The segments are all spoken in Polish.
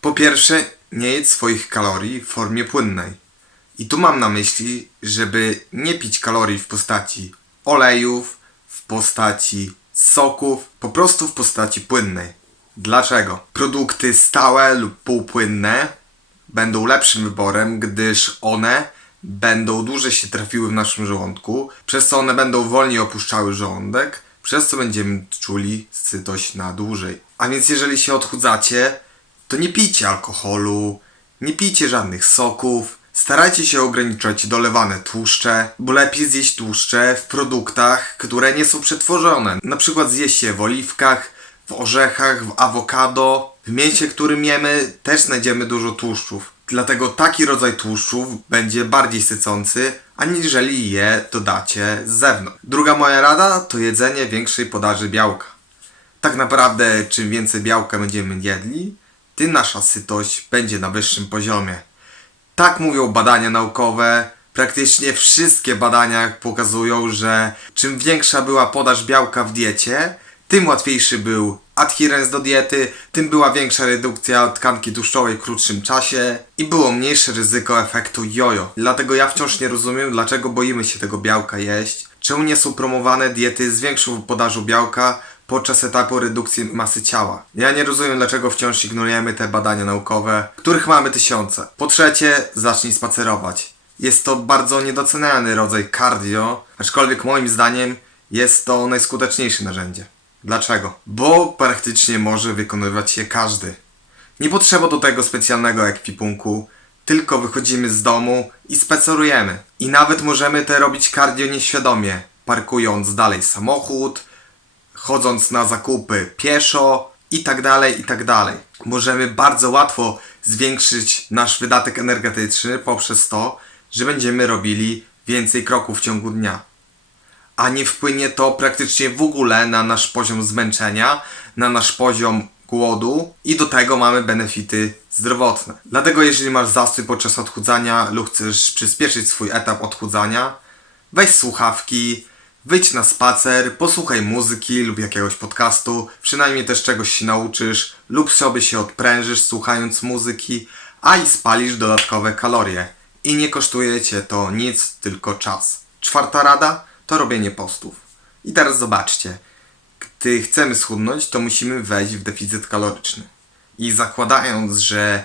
Po pierwsze, nie jedz swoich kalorii w formie płynnej. I tu mam na myśli, żeby nie pić kalorii w postaci olejów, w postaci soków, po prostu w postaci płynnej. Dlaczego? Produkty stałe lub półpłynne będą lepszym wyborem, gdyż one będą dłużej się trafiły w naszym żołądku, przez co one będą wolniej opuszczały żołądek, przez co będziemy czuli sytość na dłużej. A więc jeżeli się odchudzacie, to nie pijcie alkoholu, nie pijcie żadnych soków, starajcie się ograniczać dolewane tłuszcze, bo lepiej zjeść tłuszcze w produktach, które nie są przetworzone. Na przykład zjeść je w oliwkach, w orzechach, w awokado. W mięsie, którym jemy, też znajdziemy dużo tłuszczów. Dlatego taki rodzaj tłuszczów będzie bardziej sycący, aniżeli je dodacie z zewnątrz. Druga moja rada to jedzenie większej podaży białka. Tak naprawdę, czym więcej białka będziemy jedli, tym nasza sytość będzie na wyższym poziomie. Tak mówią badania naukowe. Praktycznie wszystkie badania pokazują, że czym większa była podaż białka w diecie, tym łatwiejszy był adherens do diety, tym była większa redukcja tkanki tłuszczowej w krótszym czasie i było mniejsze ryzyko efektu jojo. Dlatego ja wciąż nie rozumiem, dlaczego boimy się tego białka jeść. Czemu nie są promowane diety z większą podażą białka podczas etapu redukcji masy ciała? Ja nie rozumiem, dlaczego wciąż ignorujemy te badania naukowe, których mamy tysiące. Po trzecie, zacznij spacerować. Jest to bardzo niedoceniany rodzaj cardio, aczkolwiek moim zdaniem jest to najskuteczniejsze narzędzie. Dlaczego? Bo praktycznie może wykonywać je każdy. Nie potrzeba do tego specjalnego ekwipunku, tylko wychodzimy z domu i spacerujemy. I nawet możemy to robić cardio nieświadomie, parkując dalej samochód, chodząc na zakupy pieszo i tak dalej, i tak dalej. Możemy bardzo łatwo zwiększyć nasz wydatek energetyczny poprzez to, że będziemy robili więcej kroków w ciągu dnia a nie wpłynie to praktycznie w ogóle na nasz poziom zmęczenia, na nasz poziom głodu i do tego mamy benefity zdrowotne. Dlatego jeżeli masz zastój podczas odchudzania lub chcesz przyspieszyć swój etap odchudzania, weź słuchawki, wyjdź na spacer, posłuchaj muzyki lub jakiegoś podcastu, przynajmniej też czegoś się nauczysz lub sobie się odprężysz słuchając muzyki, a i spalisz dodatkowe kalorie. I nie kosztuje cię to nic, tylko czas. Czwarta rada to robienie postów. I teraz zobaczcie, gdy chcemy schudnąć, to musimy wejść w deficyt kaloryczny. I zakładając, że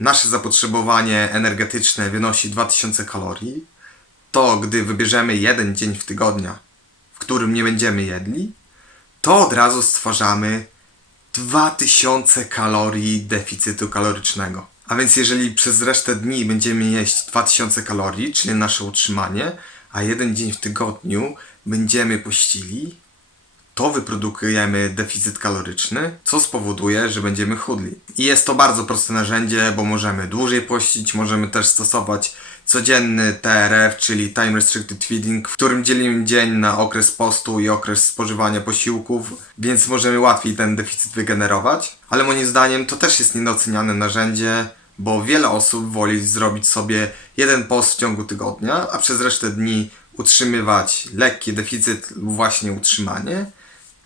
nasze zapotrzebowanie energetyczne wynosi 2000 kalorii, to gdy wybierzemy jeden dzień w tygodnia, w którym nie będziemy jedli, to od razu stwarzamy 2000 kalorii deficytu kalorycznego. A więc jeżeli przez resztę dni będziemy jeść 2000 kalorii, czyli nasze utrzymanie, a jeden dzień w tygodniu będziemy pościli, to wyprodukujemy deficyt kaloryczny, co spowoduje, że będziemy chudli. I jest to bardzo proste narzędzie, bo możemy dłużej pościć, możemy też stosować codzienny TRF, czyli Time Restricted Feeding, w którym dzielimy dzień na okres postu i okres spożywania posiłków, więc możemy łatwiej ten deficyt wygenerować. Ale moim zdaniem to też jest niedoceniane narzędzie, bo wiele osób woli zrobić sobie jeden post w ciągu tygodnia, a przez resztę dni utrzymywać lekki deficyt lub właśnie utrzymanie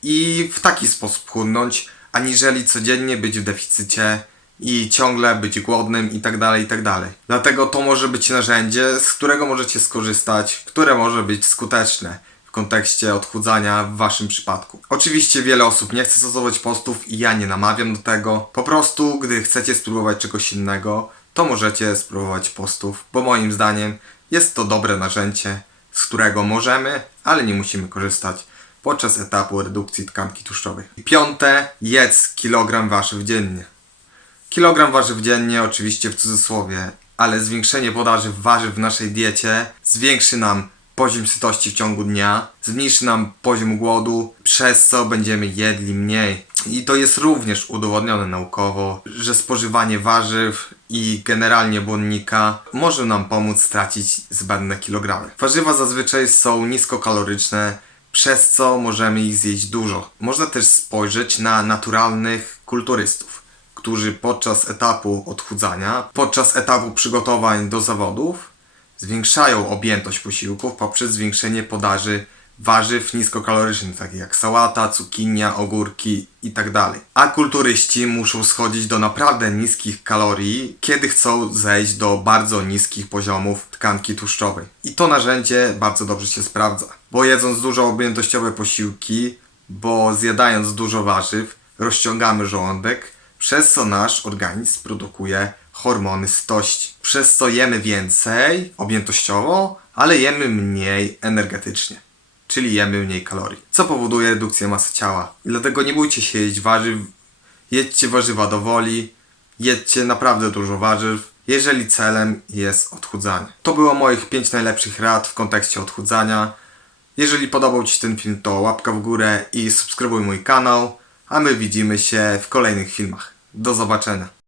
i w taki sposób chudnąć, aniżeli codziennie być w deficycie i ciągle być głodnym i tak dalej, i tak dalej. Dlatego to może być narzędzie, z którego możecie skorzystać, które może być skuteczne w kontekście odchudzania w waszym przypadku. Oczywiście wiele osób nie chce stosować postów i ja nie namawiam do tego. Po prostu, gdy chcecie spróbować czegoś innego, to możecie spróbować postów, bo moim zdaniem jest to dobre narzędzie, z którego możemy, ale nie musimy korzystać podczas etapu redukcji tkanki tłuszczowej. I piąte, jedz kilogram warzyw dziennie. Kilogram warzyw dziennie, oczywiście w cudzysłowie, ale zwiększenie podaży warzyw w naszej diecie zwiększy nam poziom sytości w ciągu dnia, zmniejszy nam poziom głodu, przez co będziemy jedli mniej. I to jest również udowodnione naukowo, że spożywanie warzyw i generalnie błonnika może nam pomóc stracić zbędne kilogramy. Warzywa zazwyczaj są niskokaloryczne, przez co możemy ich zjeść dużo. Można też spojrzeć na naturalnych kulturystów, którzy podczas etapu odchudzania, podczas etapu przygotowań do zawodów, zwiększają objętość posiłków poprzez zwiększenie podaży warzyw niskokalorycznych, takich jak sałata, cukinia, ogórki itd. A kulturyści muszą schodzić do naprawdę niskich kalorii, kiedy chcą zejść do bardzo niskich poziomów tkanki tłuszczowej. I to narzędzie bardzo dobrze się sprawdza, bo jedząc dużo objętościowe posiłki, bo zjadając dużo warzyw, rozciągamy żołądek, przez co nasz organizm produkuje hormony sytości. Przez co jemy więcej objętościowo, ale jemy mniej energetycznie. Czyli jemy mniej kalorii. Co powoduje redukcję masy ciała. Dlatego nie bójcie się jeść warzyw. Jedźcie warzywa do woli. Jedźcie naprawdę dużo warzyw, jeżeli celem jest odchudzanie. To było moich 5 najlepszych rad w kontekście odchudzania. Jeżeli podobał Ci się ten film, to łapka w górę i subskrybuj mój kanał, a my widzimy się w kolejnych filmach. Do zobaczenia.